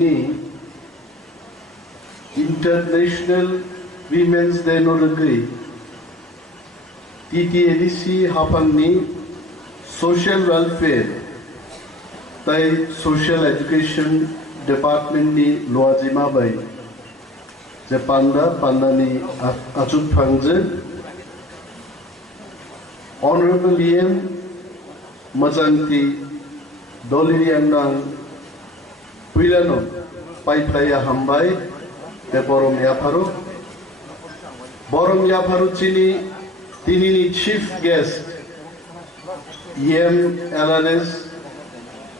ini International Women's Day no Rwgwi TTADC hapangni social welfare tai social education department ni loajima bai je panda ni achut phangje Honorable EM Mazanti Dolirianang Puilano Paipaya Hambai de Borom Yaparu Chini Tinini chief guest EM LRS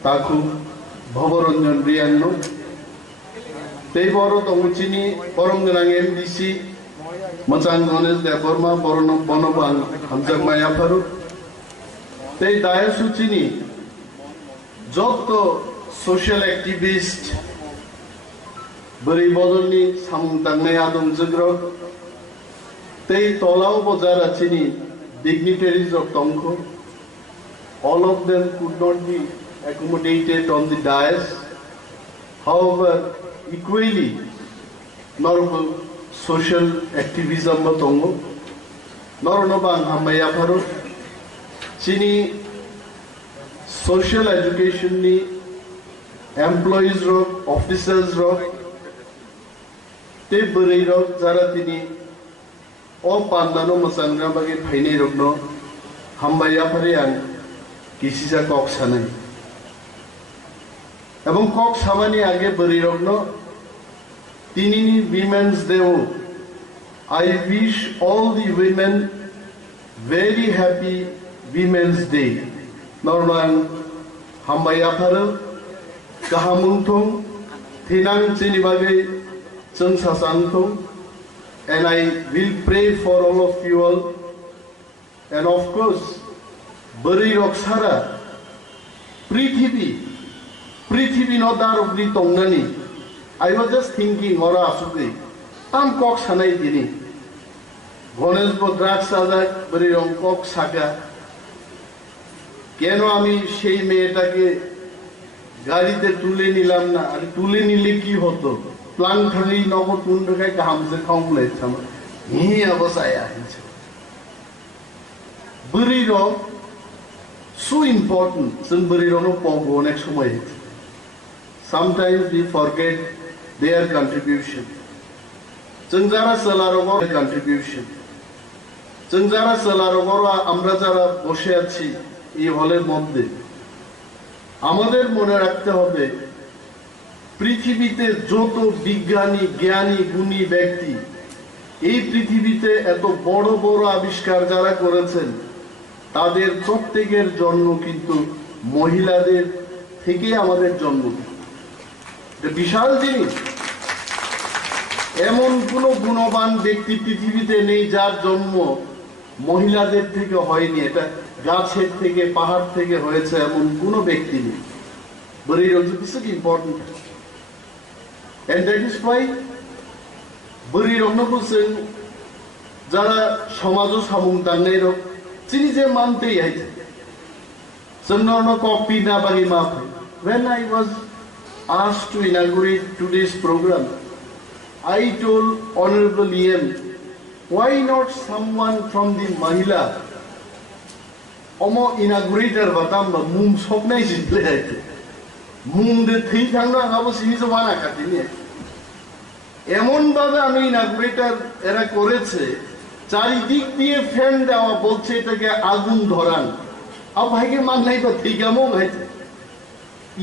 Taku Bhoboranjan Rianno Teboro Tomuchini Borom Ganang MDC Machangones Debbarma Bonobang Hamjak Mayaparu Te Dayasuchini Jotto social activist Bari Bodolni Samtangnay Adom Zagro Te Tolau Bozarachini dignitaries of Tongko, all of them could not be accommodated on the dais. However, equally normal social activism Tongo, Nornobang Hamayaparo, Chini social education ni employees rock, officers rock, te buri rock, Zaratini, o Pandano Masangra Bagi Paine Rogno, Hambayaparian, Kisisa Koksakha. Among Koksakha Age Buri Rogno, Tinini Women's Day. I wish all the women very happy Women's Day. Norman Hambayapara, Kahamuntong, Tinang Chinibage, Chung Sasantong, and I will pray for all of you all. And of course, Bari Roksara, Prithivi no Darubri Tongani. I was just thinking, Ora Asuki, Tam Koksakha Dini, Gonesbo Draksada, Bari Rom Koksakha. কেন আমি সেই মেয়েটাকে গাড়িতে তুলে নিলাম না আর তুলে নিলে কি হতো প্লাং থালি নগর পুন্ডকায় হামজে খাওয়াইছাম হি অবস্থায় আছে বরির সো ইম্পর্টেন্ট जों বরিরনো পগো অনেক সময় sometimes we forget their contribution जों যারা সেলারগর contribution जों যারা সেলারগর আমরা যারা বসে আছি এই হলের মধ্যে আমাদের মনে রাখতে হবে পৃথিবীতে যত বিজ্ঞানী জ্ঞানী গুণী ব্যক্তি এই পৃথিবীতে এত বড় বড় আবিষ্কার যারা করেছেন তাদের প্রত্যেকের জন্ম কিন্তু মহিলাদের থেকে আমাদের জন্ম এটা বিশাল জিনিস এমন কোন গুণবান ব্যক্তি পৃথিবীতে নেই যার জন্ম মহিলাদের থেকে হয়নি এটা গাছের থেকে পাহাড় থেকে হয়েছে এমন কোন ব্যক্তি নেই But it is important and that is why Buri Rognokusen Jara Shamazo Samungtanero Chini je mante yaite Sannorno copy na bagi mape. When I was asked to inaugurate today's program, I told Honorable EM, why not someone from the Mahila Omo inaugurator Vatamba Mum Soknai Ziplete Mum de Thitanga Habo Sinisavana Katini Emon Baba আমি inaugurator এরা করেছে চারিদিক দিয়ে fan দেওয়া বলছে এটাকে আগুন ধরান আর ভাইকে মানলাই তো ঠিক এমন হয়েছে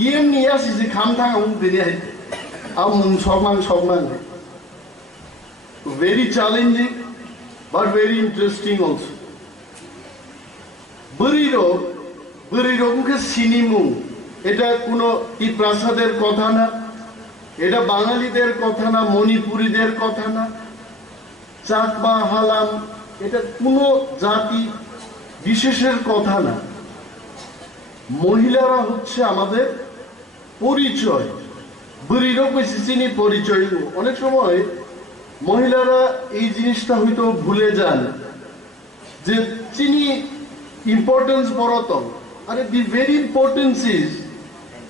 ইএম নিয়ে আসি যে খামথাং উম দিনে হয়েছে আর মুম সমান very challenging but very interesting also বরিরো মুখে সিনিমু এটা কোনো কি প্রাসাদের কথা না এটা বাঙালিদের কথা না মণিপুরীদের কথা না চাকমা হালাম এটা কোনো জাতি বিশেষের কথা না মহিলারা হচ্ছে আমাদের পরিচয় বরিরো কইছি চিনি পরিচয় অনেক সময় মহিলারা এই জিনিসটা হয়তো ভুলে যান যে চিনি ইম্পর্টেন্স বড়তম আরে দি ভেরি ইম্পর্টেন্স ইজ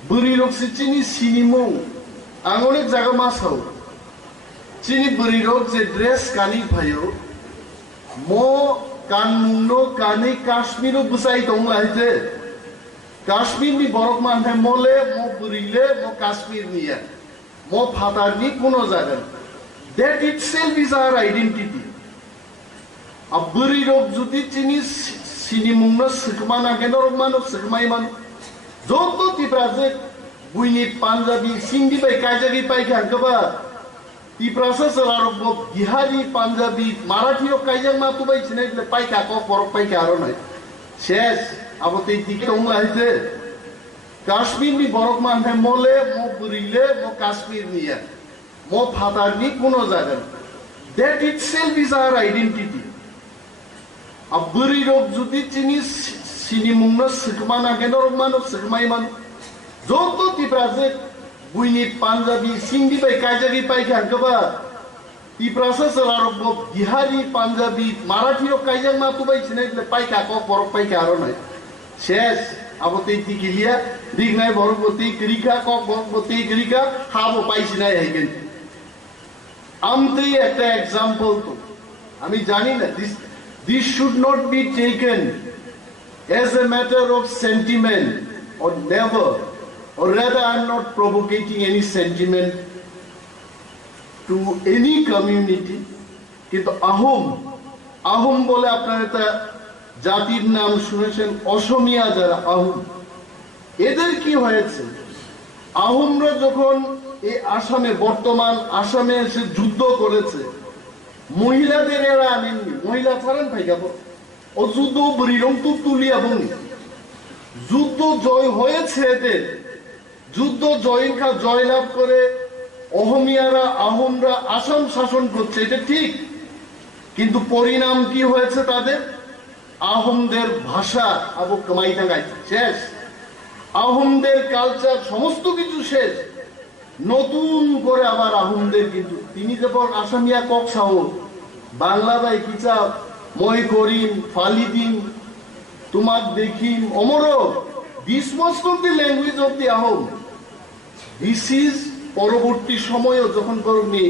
বরিরো চিনি সিনিমো आं अनेक जागा मासाव चिनी बरी रग जे ड्रेस कानी भायो मो कानमुंनो कानी काश्मीरो बुसाई दं लाइते काश्मीर नि बरफ मान है मोले मो बुरीले मो काश्मीर निया मो फातार नि कोनो जागन that itself is our identity अब बुरी रग जुदी चिनी सिनी मुंनो सिकमाना केनो रग मानो सिकमाई मानो जो तो तिप्राजे बुइनी पांजाबी सिंधी बाई काजागी पाई खांकबा तिप्रासा सरारग बिहारी पांजाबी माराठी रग काजाग मा तुबाई सिनाई पाई काको परक पाई कारो नाय शेष अब ते दिके उंगला हिते काश्मीर नि बरक मान है मोले मो बुरीले मो काश्मीर निया मो फातार नि कोनो जागन that itself is our identity अब बुरी रग जुदी चिनी सिनी मुंनो सिकमाना केनो रग मानो सिकमाई मानो जो तो तिप्राजे बुइनी पांजाबी सिंधी बाई काजागी पाई खांकबा तिप्रासा सरारग बिहारी पांजाबी माराठी रग काजाग मा तुबाई सिनाई पाई काको परक पाई कारो नाय शेष अब ते दिकिलिया दिगनाय बरगती क्रिका কক बरगती क्रिका हाबो पाई सिनाई हाइगेन আমতে একটা एग्जांपल तो আমি জানি না this should not be taken as a matter of sentiment or never or rather I am not provoking any sentiment to any community কিন্তু আহোম বলে আপনারা এটা জাতির নাম শুনেছেন অসমিয়া যারা আহোম এদের কি হয়েছে আহোমরা যখন এই আসামে বর্তমান আসামে এসে যুদ্ধ করেছে মহিলাদের এরা আনেননি মহিলা ছাড়েন ভাই গাবো ও যুদ্ধ বরিরং তুলিয়া বনি যুদ্ধ জয় হয়েছে এদের যুদ্ধ জয়লাভ করে অহমিয়ারা আহোমরা আসাম শাসন করছে এটা ঠিক কিন্তু পরিণাম কি হয়েছে তাদের আহোমদের ভাষা আবু কামাই থাকায় শেষ আহোমদের কালচার সমস্ত কিছু শেষ নতুন করে আবার আহোমদের কিন্তু তিনি যখন আসামিয়া কক্সাহ বাংলা বাই কিতাব মই করিম ফালিদিন তোমাক দেখিম অমর this most of the language of the Ahom this is পরবর্তী সময়ে যখন করনি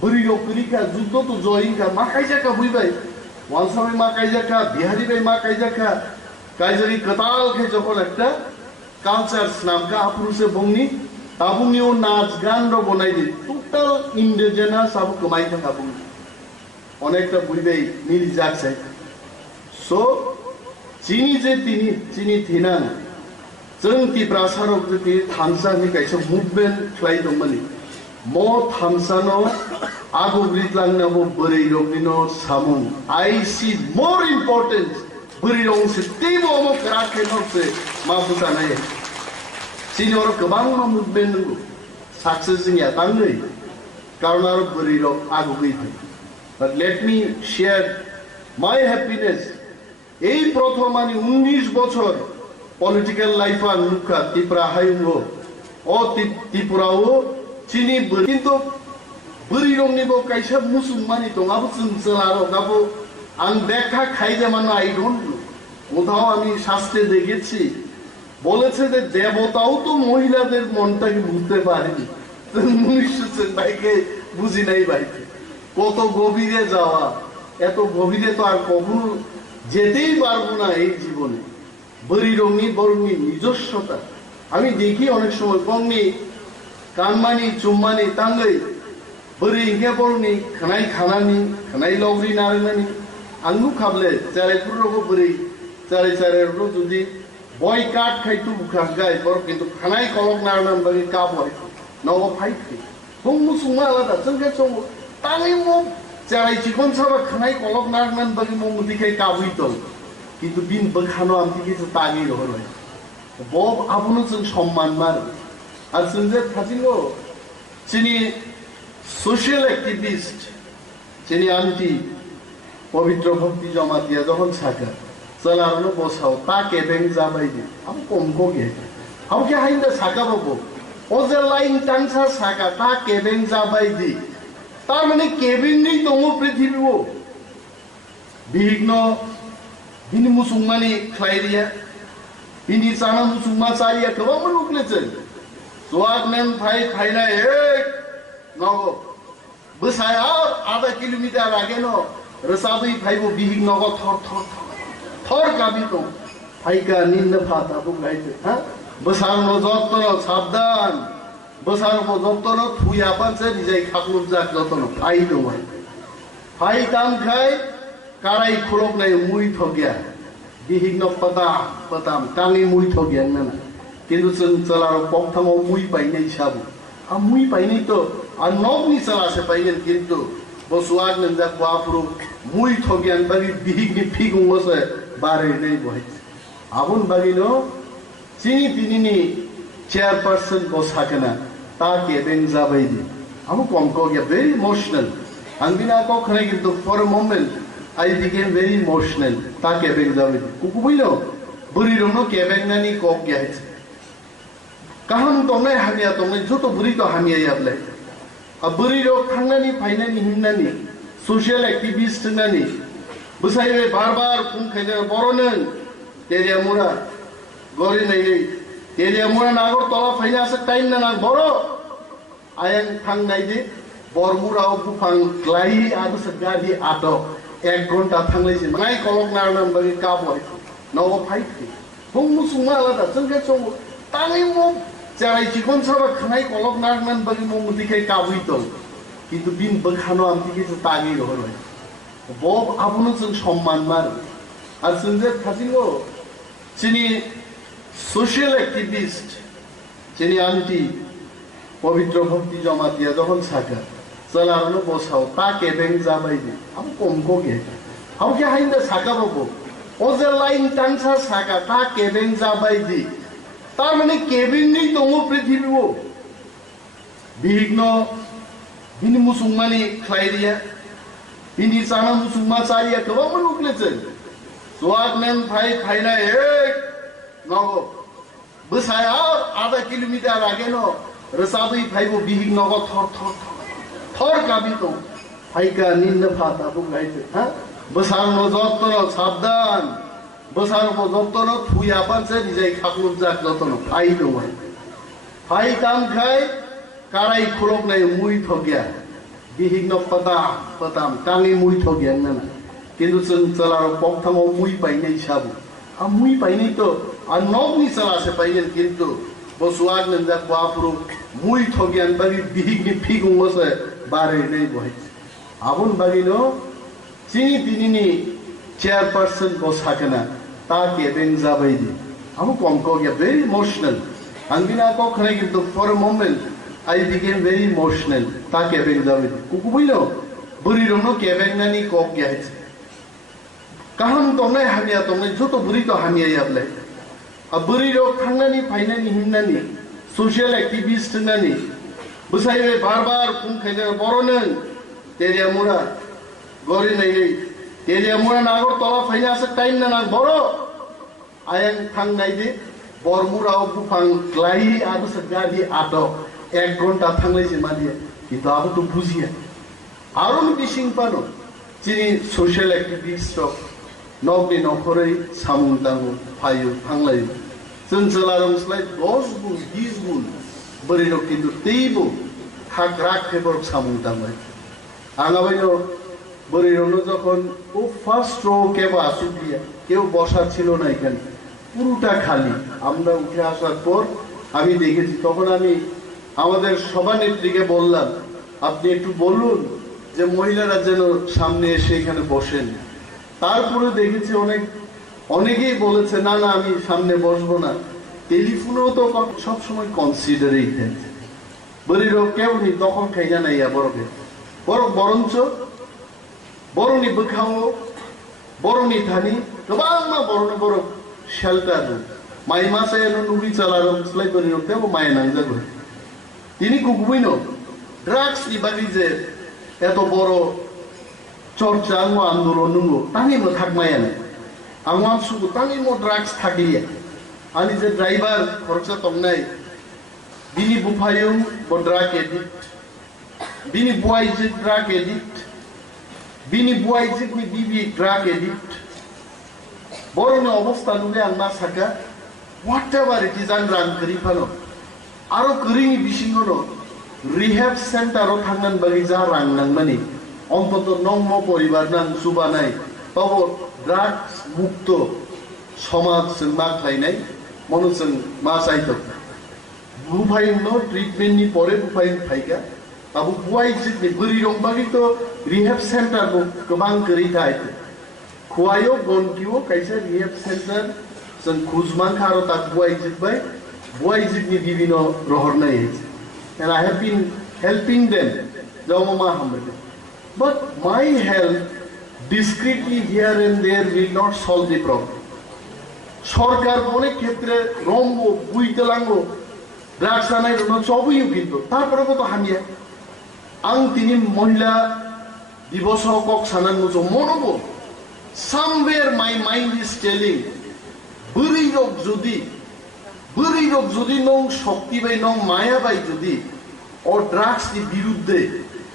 বরিরো কুরিকা যুদ্ধ তো জয়িকা মা কাইজাকা বুইবাই ওয়ানসামে মা কাইজাকা বিহারি বাই মা কাইজাকা কাইজারি কতাল খে যখন একটা কালচার নামকা আপুরুষে বংনি আবুনিও নাচ গান র বনাই দি টোটাল ইন্ডিজেনাস আবু কমাই থাকা বুং অনেকটা বুইবাই মিলি যাচ্ছে সো চিনি থিনান जों तिप्रासाराव जुदि थामसानि कायसे मुभमेन्ट खालाय दंमोन मो थामसानो आगुग्रिदलांनांगौ बोरै रंनिनो सामुं I see more importance बोरै रंसे तेबो मो क्राकेनोसे मा बुजानाय सिनियर गोबां मा मुभमेन्ट नंगौ साक्सेस जोंनिया तांनै कारण आरो बोरै रं आगुग्रिदो but let me share my happiness এই প্রথম আমি 19 বছর political life আর লুকা ত্রিপুরা হাইঙ্গো ও ত্রিপুরাও চিনি কিন্তু বরি রংনিবো কাইসা মুসলমানি তো আবু চুনচলারো গাবো আং দেখা খাইজে মানে আই ডোন্ট নো কোথাও আমি শাস্ত্রে দেখেছি বলেছে যে দেবতাও তো মহিলাদের মনটাকে বুঝতে পারেনি মনুষ্য ভাইকে বুঝি নাই ভাইকে কত গভীরে যাওয়া এত গভীরে তো আর কখনো যেতেই পারবো না এই জীবনে বরি রঙনি নিজস্বতা আমি দেখি অনেক সময় বংনি কানমানি চুম্মানি তাঙ্গই বরি ইঙ্গে বরনি খানাই খানানি খানাই লগ্রি নারনানি আঙ্গু খাবলে চারাইপুর রগো বরি চারাই রগো যদি বয় কাট খাইতু বুখাগাই বর কিন্তু খানাই কলক নারনান বাকি কাপ হয় নব ফাইটকে বং মুসুমা আলাদা जोंगे सं তাঙ্গই মো চারাই চিকন সাবা খানাই কলক নারনান বাকি মো মুদিখাই কাবুই তো কিন্তু দিন বখানো আমি কিছু তাগি রহল বব আপনো जों সম্মান মার আর जोंजे थाजिंगो চিনি সোশ্যাল অ্যাক্টিভিস্ট চিনি আন্টি পবিত্র ভক্তি জমাতিয়া যখন ছাকা চলারনো বসাও তাকে বেং যাবাই দি আমি কম কোগে আমাকে হাইন্দা ছাকা বাবু ও যে লাইন টাংসা ছাকা তাকে বেং যাবাই দি তার মানে কেবিন নেই দङ পৃথিবীও বিঘ্ন बिनि मुसुंमानि ख्लायरिया बिनि जाना मुसुंमा चारिया गोबां लुक्लेजों Rwgwi ভাই খাইনা নগ বসায় আধা কিলোমিটার আগে ন রসাবই ভাইব বিহিক নগ থর থর থর গাবি তো ভাইকা নিন্দ ফাতা বুগাইতে হ্যাঁ বসার যত্ন সাবধান বসার যত্ন থুয়া পাঁচে নিজেই খাকলুক যাক যত্ন ভাই দো ভাই কাম খাই কারাই খুলক নাই মুই থগিয়া বিহিক ন পাতাম টাঙি মুই থগিয়া না কিন্তু চলার পক্ষামো মুই পাইনাই সাবু আর মুই পাইনাই তো আর নবনি চালাছে পাইলেন কিন্তু বসুয়াগ নন্দা কোয়াপুরু মুই থগিয়ান বাগি বিহিগনি ফিগুং বসে বারে নেই বহাইছে আগুন বাগিনো চিনি পিনিনি চেয়ারপারসন বসাকে না তাকে বেং যাবাই দি আমি কম গিয়া ভেরি ইমোশনাল আমি না কখনো কিন্তু for moment I became very emotional তাকে বেং যাবাই দি কুকু বুঝলো বুড়ি রনো কে বেং নানি কক গিয়া হয়েছে কাহান তোমরা হামিয়া তোমরা যত বুড়ি তো হামিয়া ইয়াবলে আর বুড়ি রোগ থাংনানি ফাইনানি হিন্নানি সোশ্যাল অ্যাক্টিভিস্ট নানি বুঝাইবে বারবার ফুম খাইতে বড় নেন তেরিয়া মুড়া গরি নাই তেরিয়া মুড়া নাগর তলা ফাইনা আছে টাইম না বড় আয়াং থাং নাই দে বরমুরাও বুফাং ক্লাই আদু গাদি আটো 1 ঘন্টা থাংলাইছে মাই কলক নারনাম বাগি কাপ হয় নব ফাইতে বুং মুসুমা আলাদা जोंगे सं ताङै मो जाय जिखन साबा खानाय कलक नारनाम बागि मो मुदिखाय काबुइ दं কিন্তু বিন বখানো আমতিকে তাগি রহল বব আবুনো जों সম্মান মার আর जोंजे थासिंगो চিনি সোশ্যাল অ্যাক্টিভিস্ট চিনি আন্টি পবিত্র ভক্তি জমাতিয়া যখন সাকা চলানো বসাও তাকে বেং যাবাই দি আমি কম কোকে আমাকে হাইন্দা সাকা বাবু ও যে লাইন টানসা সাকা তাকে বেং যাবাই দি তার মানে কেবিন নেই দङ পৃথিবীও বিঘ্ন बिनि मुसुंमानि ख्लाइरिया बिनि जाना मुसुंमा चारिया गोबां नुक्लेजों Rwgwi भाई खाइना नग बसाया आधा किलोमिटार आगे न रसाबई भाइबो बिहिक नग थर थर थर गाबि तो भाइका निन्द फाता बुगाइते हाँ बसार যত্ন সাবধান बसार যত্ন থুয়া পাঁচে নিজেই খাকলুক যাক যত্ন ভাই দো ভাই কাম খাই কারাই খুলক নাই মুই থগিয়া বিহিক ন পাতাম টাঙি মুই থগিয়া না কিন্তু চলার পক্ষামো মুই পাইনাই সাবু আর মুই পাইনাই তো আর নবনি চালাছে পাইলেন কিন্তু বসুয়াগ নন্দা কোয়াপুরু মুই থগিয়ান বাগি বিহিগনি ফিগুং বসে বারে নেই বহাইছে আগুন বাগিনো চিনি পিনিনি চেয়ারপারসন বসাকে না তাকে বেং যাবাই দি আমি কম গিয়া ভেরি ইমোশনাল আমি না কখনো কিন্তু for moment I became very emotional. ताके बेग जावे कुकु बुझलो बुरी रनो के बेग नानी कोक गया है कहां तुमने हामिया तुमने जो तो बुरी तो हामिया याबले अब बुरी रोग थांनानी फाइनानी हिन्नानी सोशल एक्टिविस्ट नानी बुसाइबे बार-बार फुम खाइते बড় नेन तेरिया मुड़ा गरि नै तेरिया मुड़ा नागर तला फाइना আছে टाइम ना बড় आयां थां नाइदे बरमुराव बुफां क्लाई आदु गादी आटो 1 ঘন্টা থাংলাইছে মাদিয়া কিন্তু আবু তো বুঝিয়া আরো বিশিং পানো চিনি সোশ্যাল অ্যাক্টিভিস্ট নবনি নখরই সামুন তাঙ্গু ফাইও থাংলাই जों চলারংসলাই 10 গুণ 20 গুণ বরিরো কিন্তু তেইবো হাক রাখ ফেবর সামুন তাঙ্গাই আঙাবাইনো বরিরোনো যখন ও ফার্স্ট রো কেবা আসুদিয়া কেউ বসা ছিল না এখানে পুরোটা খালি আমরা উঠে আসার পর আমি দেখেছি তখন আমি আমাদের সভানেত্রীকে বললাম আপনি একটু বলুন যে মহিলারা যেন সামনে এসে এখানে বসেন তারপরে দেখেছি অনেকেই বলেছে না না আমি সামনে বসবো না টেলিফোনেও তো সব সময় কনসিডারেই দেন বলিরো কেউ নি তখন খাইয়া নাই বড়কে বরঞ্চ বড়নি বখাও বড়নি থানি গোবাং না বড় শেল্টার মাই মাসে এনো নুবি চালারো স্লাই বলিরো কেউ মায় নাংজা করে তিনি কুকুইনো ড্রাগস ইবাগি যে এত বড় চর্চা আন্দোলন নুঙ্গো তানিমো থাকমায়ানে আমার শুধু তানিমো ড্রাগস থাকলিয়া আমি যে ড্রাইভার খরচা তংনাই বিনি বুফায়ুং ড্রাগ এডিক্ট বিনি বুয়াইজিক ড্রাগ এডিক্ট বিনি বুয়াইজিক নি বিবি ড্রাগ এডিক্ট বড় অবস্থা নুলে আন্না সাকা হোয়াট এভার ইট ইজ আন রান করি ফালো आरो गोरिंनि बिसिङावनो रिहेब सेन्टाराव थांनानै बागै जा रां नांनानै अन्तत नंम परिबार नां सुबानाय बाबो ड्राग्स मुक्त समाज जों माख्लायनाय मनो जों मा चाइतो बुफाइनो ट्रिटमेन्टनि परे बुफाइन फाइगा अब बुआई जितनि बोरि रं बागै तो रिहेब सेन्टार को गोबां गोरिथा आइतो खुआयो गनकियो कैसे रिहेब सेन्टार जों खुजमान खारो ताक बुआई जितबाय बुआई जितनि बिभिन्न रहरनाय and I have been helping them Jawma Hamad but my help discreetly here and there will not solve the problem সরকার অনেক ক্ষেত্রে রঙ্গ বুইতেলাঙ্গ ড্রাগস আনাই জন্য সবই কিন্তু তারপরে তো হামিয়া আং তিনি মহিলা দিবস কক্সাখান মুজো মনবো somewhere my mind is telling বুড়ি রোগ যদি নং শক্তি বাই নং মায়া বাই যদি ও ড্রাগস नि বিরুদ্ধে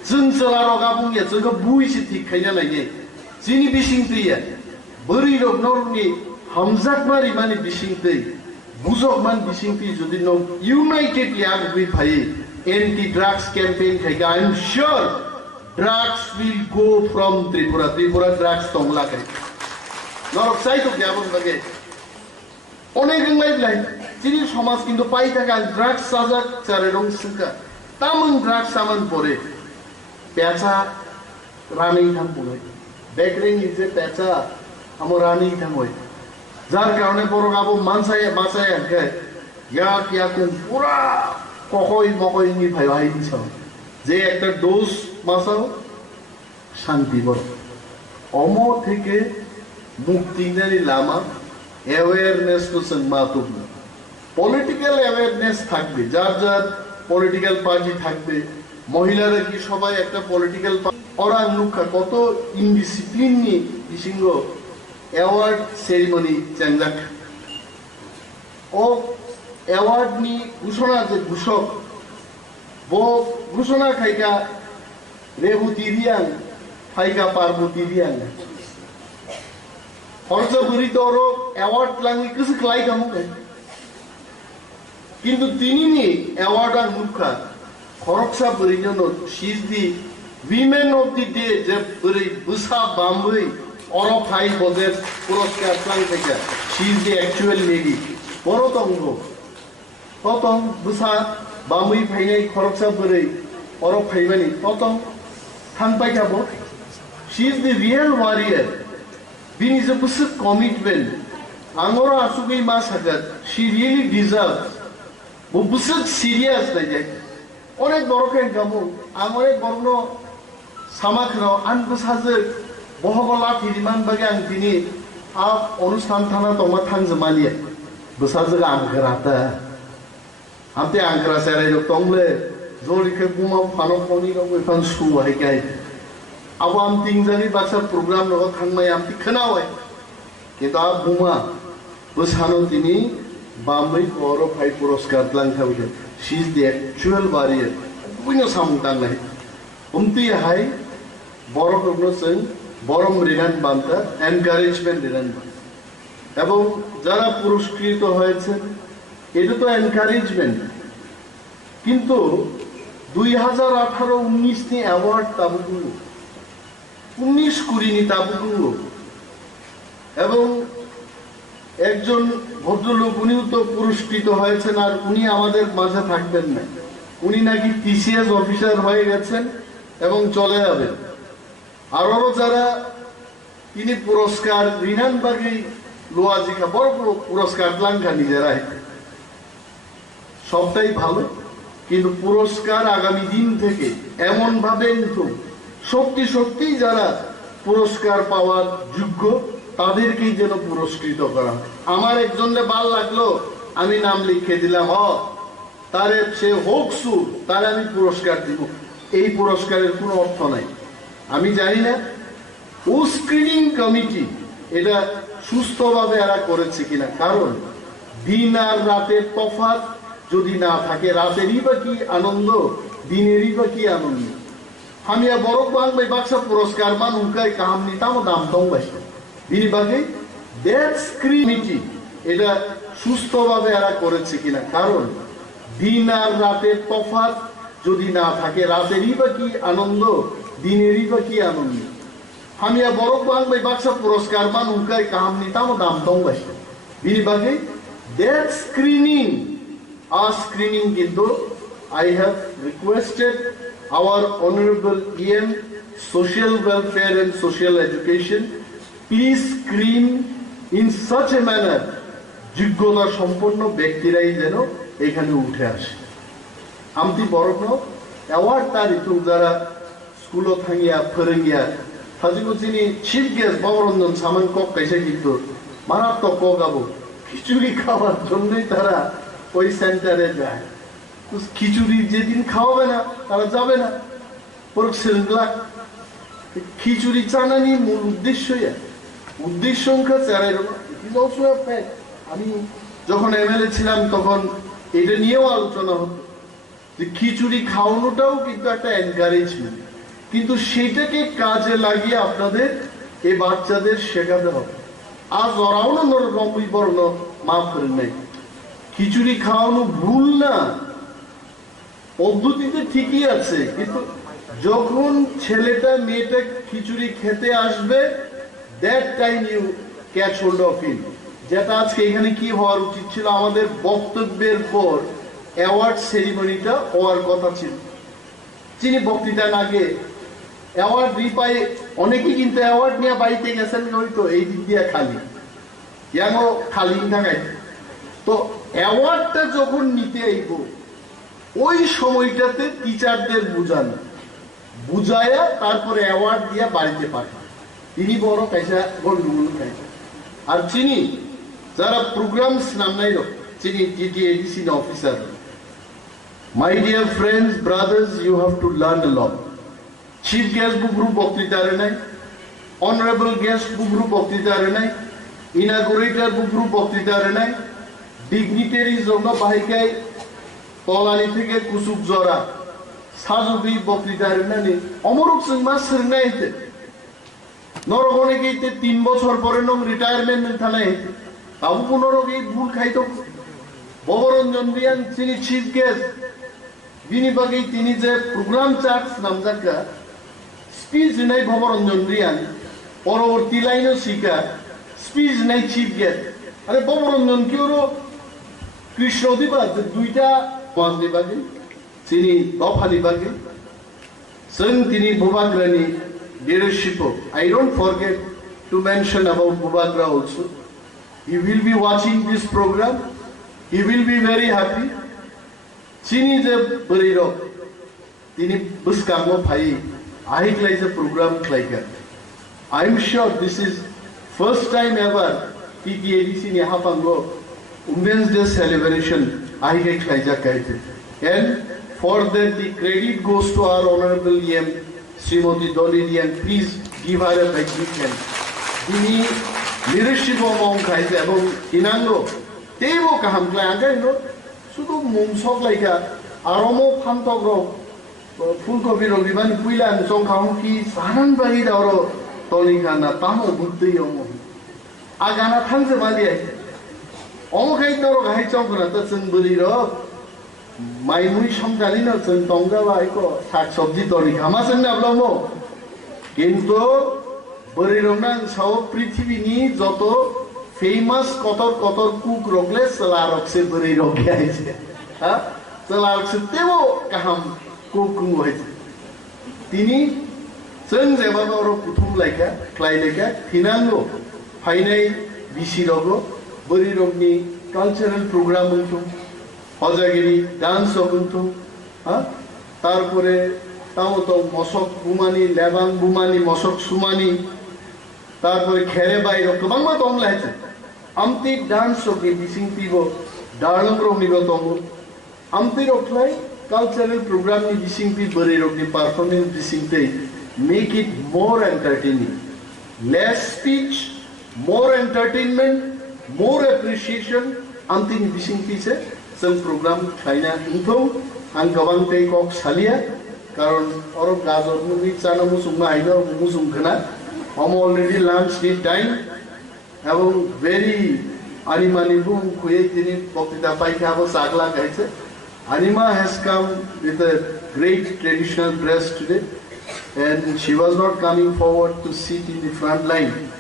जों चला रगा बुंगे जोंखौ बुइसे ठीक खायना नायने जिनि बिसिंत्रिया बुरि रग नरनि हमजाक मारि माने बिसिंत्रि बुजक मान बिसिंत्रि जुदि नं यूनाइटेडली आग बि फाइ एंटी ड्रग्स कैंपेन खायगा I am sure drugs will go from Tripura drugs तंगला खाय नरक साइतो ग्याबन बागे অনেক লাইফ যিনি সমাজ কিন্তু পাই থাকা ড্রাগস সাজাক চারে রং সুকা তামন ড্রাগস সামান পরে পেঁচা রানেই থাম পড়ে বেকরিং নিজে পেঁচা আমার রানেই থাম হয় যার কারণে বড় গাবো মানসায় বাঁচায় আনকে ইয়া কোন পুরা ককই মকই নি ভাই ভাই দিছ যে একটা ডোজ মাসাও শান্তি বড় অম থেকে মুক্তি নারী লামা অ্যাওয়ারনেস তো সংমাতুব না পলিটিক্যাল অ্যাওয়ারনেস থাকবে যার যার পলিটিক্যাল পার্টি থাকবে মহিলারা কি সবাই একটা পলিটিক্যাল অরাং লুকা কত ইনডিসিপ্লিন নি বিসিঙ্গ অ্যাওয়ার্ড সেরিমনি চাংজাক ও অ্যাওয়ার্ড নি ঘোষণা যে ঘোষক ব ঘোষণা খাইকা রেবতী রিয়াং ফাইকা পার্বতী রিয়াং খরচ করি তো অ্যাওয়ার্ড লাগনি কিছু ক্লাই কামুকে কিন্তু তিনি নি অ্যাওয়ার্ড আর মুখা খরচা বরিজন she is the women of the day যে বরি বুসা বাম্বই অর ফাই বদের পুরস্কার প্লাং থেকে she is the actual lady বড় তঙ্গ ততং বুসা বাম্বই ফাইনাই খরচা বরি অর ফাইমানি ততং থানপাই যাবো she is the real warrior Bini is a busuk commitment. Angora asugi masakat. She really deserves. Bu busuk serious na jay. Onek boroken kamu. Angore borno samakro an busaje bohogola thiriman bagi ang bini a onusthan thana toma thang jamaliye. Busaje ga angkarata. Amte angkara sare jo tongle jori ke guma phano phoni ro ifan su hai kai. अब हम तीन जनी Baksa programme लो थांगमाय हम तिखना होय किंतु आप बुमा बसानो तिनी बाम्बई कोरो फाइ पुरस्कार लांग थाबे she is the actual warrior बुइनो सामतां নাই उमती हाय बरकनो जों बरम রিনান বান্তা এনকারেজমেন্ট রিনান এবং যারা পুরস্কৃত হয়েছে এটা তো এনকারেজমেন্ট কিন্তু 2018 19 নি অ্যাওয়ার্ড তাবুকু 19 কুড়িনি তাবুকু এবং একজন ভদ্রলোক উনিও তো পুরস্কৃত হয়েছেন আর উনি আমাদের মাঝে থাকবেন না উনি নাকি টিসিএস অফিসার হয়ে গেছেন এবং চলে যাবেন আরো যারা তিনি পুরস্কার রিনান বাগি লোয়াজিকা বড় বড় পুরস্কার লাঙ্কা নিজেরাই সবটাই ভালো কিন্তু পুরস্কার আগামী দিন থেকে এমন ভাবে নিতো সত্যি যারা পুরস্কার পাওয়ার যোগ্য তাদেরকেই যেন পুরস্কৃত করা আমার একজনকে ভাল লাগলো আমি নাম লিখে দিলাম তারে সে হোক সু তারে আমি পুরস্কার দিব এই পুরস্কারের কোনো অর্থ নাই আমি জানি না ও স্ক্রিনিং কমিটি এটা সুস্থভাবে এরা করেছে কিনা কারণ দিন আর রাতের তফাৎ যদি না থাকে রাতেরই বা কি আনন্দ দিনেরই বা কি আনন্দ আমি বড় বাংলায় বাক্সা পুরস্কার মানুষকে কাহামনি তামো দাম দংবাই বিনি বাগে দ্যাট স্ক্রিনিটি এটা সুস্থভাবে এরা করেছে কিনা কারণ দিন আর রাতের তফাৎ যদি না থাকে, রাতেরই বা কি আনন্দ, দিনেরই বা কি আনন্দ। হামিয়া বড় বাংলায় বাক্সা পুরস্কার মান উনকাই কাহাম নিতাম দাম দংবাসে বিনি বাকি দ্যাট স্ক্রিনিং কিন্তু I have requested our honorable EM Social Welfare and Social Education, please screen in such a manner যোগ্যতা সম্পন্ন ব্যক্তিরাই যেন এখানে উঠে আসে। আমতি বড় অ্যাওয়ার্ড তারি তো যারা স্কুল থাঙ্গিয়া ফরেঙ্গিয়া সাজিগো চিনি চিফ গেস্ট বাবরঞ্জন সামান কক কাইসে কিন্তু মারাত্মক কগাবো খিচুড়ি খাওয়ার জন্যই তারা ওই সেন্টারে যায়। খিচুড়ি যেদিন খাওয়াবে না তারা যাবে না। খিচুড়ি চানানি মূল উদ্দেশ্য আমি যখন এমএলএ ছিলাম তখন এটা নিয়েও আলোচনা হতো যে খিচুড়ি খাওয়ানোটাও কিন্তু একটা এনকারেজমেন্ট, কিন্তু সেটাকে কাজে লাগিয়ে আপনাদের এই বাচ্চাদের শেখাতে হবে। আর ওরাও না রমই বর্ণ মাফ করেন নাই, খিচুড়ি খাওয়ানো ভুল না, পদ্ধতিতে ঠিকই আছে, কিন্তু যখন ছেলেটা মেয়েটা খিচুড়ি খেতে আসবে that time you catch hold of him. যেটা আজকে এখানে কি হওয়ার উচিত ছিল, আমাদের বক্তব্যের পর অ্যাওয়ার্ড সেরিমনিটা হওয়ার কথা ছিল। যিনি বক্তৃতার আগে অ্যাওয়ার্ড পাই অনেকেই কিন্তু অ্যাওয়ার্ড নিয়ে বাড়িতে গেছেন হয়তো এই দিক দিয়ে খালি ইয়াংও খালি থাকাই। তো অ্যাওয়ার্ডটা যখন নিতে আইব ওই সময়টাতে টিচারদের বুঝায়া তারপরে অ্যাওয়ার্ড দিয়ে বাড়িতে পাঠান। তিনি বড় কাইসা গন্ডগোল খাইছে। আর চিনি যারা প্রোগ্রামস নাম নাই চিনি TTADC officer, my dear friends brothers, you have to learn a lot. Chief guest বুগ্রু বক্তৃতারে নাই, অনারেবল গেস্ট বুগ্রু বক্তৃতারে নাই, ইনাগুরেটর বুগ্রু বক্তৃতারে নাই, ডিগনিটারি জন্য বাহিকায় তলানি থেকে কুসুক জরা সাজুবি বক্তৃতারে নানি অমরুক সিংমা সিরনাইতে নরগণে গেইতে 3 বছর পরে নম রিটায়ারমেন্ট থানায় হইতে তাও পুনরগেই ভুল খাইতো। ববরঞ্জন রিয়ান তিনি চিফ গেস্ট বিনিবাগে তিনি যে প্রোগ্রাম চার্জ নামজাকা স্পিচ নাই ববরঞ্জন রিয়ান পরবর্তী লাইনও শিকা স্পিচ নাই চিফ গেস্ট। আরে ববরঞ্জন কি ওর কৃষ্ণ দিবা দুইটা ওয়াজ দিবাগে তিনি দফালি বাগে সং তিনি বুবাগ্রানি leadership. I don't forget to mention about Bubagra also. He will be watching this program. He will be very happy. Chini je bariro tini buskamo phai ahi klai je program khlaika. I am sure this is first time ever TTADC ni hapango Women's Day celebration ahi klai ja kaite. And for that the credit goes to our honorable EM Srimati Dolly, and please give her a big hand. তিনি leadership among খাইছে এবং ইনাঙ্গো তেবো কাহাম ক্লাই আগাইলো শুধু মুমসক লাইকা আরমো ফান্তগ্র ফুলকপি রবিবান কুইলান চংখাও কি সানান বাড়ি দাওর তলিখানা তামো বুদ্ধই অমো আগানা থানছে বালি আইছে অমো খাই তোর গাই চংকনা তো চং বলি র মাইমুই সমকালীন চং টংগা বাইকো শাক সবজি তলিখা মাছেন না ব্লমো কিন্তু বরিরংনাং সব পৃথিবীনি যত ফেমাস কতর কতর কুক রগলে সলারকসে বরিরগে আইছে হ্যাঁ সলারকসে তেও কাহাম কুক হইছে তিনি जों जेबाबो आरो प्रथम लायका क्लाय लायका फिनांगो फाइनाय बिसिरगो बरिरगनि कालचाराल प्रोग्राम हइतो हजागिरि डांस हइतो हा तारपरे तामतो मसक बुमानि लेबां बुमानि मसक सुमानि तारपरे खेरे बायरो गोबांमा दं लायছে आमति डांस हगि बिसिंतिबो दारलंग रंनिबो दं आमति रखलाय कालचाराल प्रोग्राम नि बिसिंति बरिरगनि performance बिसिंतै make it more entertaining. Less speech, more entertainment, more appreciation. Anting bising tise some program China info ang gawang tay Koksakha karon oro gazor nugi chana musungma aina musungkhana am already lunch time এবং very animani bu kuye tini boktita pai khabo sagla kaise Anima has come with a great traditional dress today, and she was not coming forward to sit in the front line,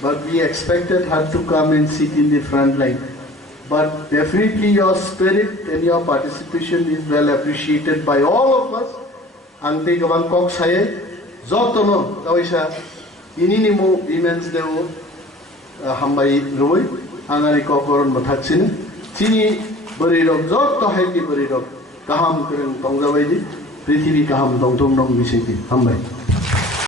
but we expected her to come and sit in the front line. But definitely your spirit and your participation is well appreciated by all of us. Angti gabang Koksakha, jotono kawaisa ini mo Women's Day hambai Rwgwi angani kokoron bathaksin chini berirok joto haiti berirok kaham keren tongjabai di prithvi kaham dongthong dong bisiki hambai.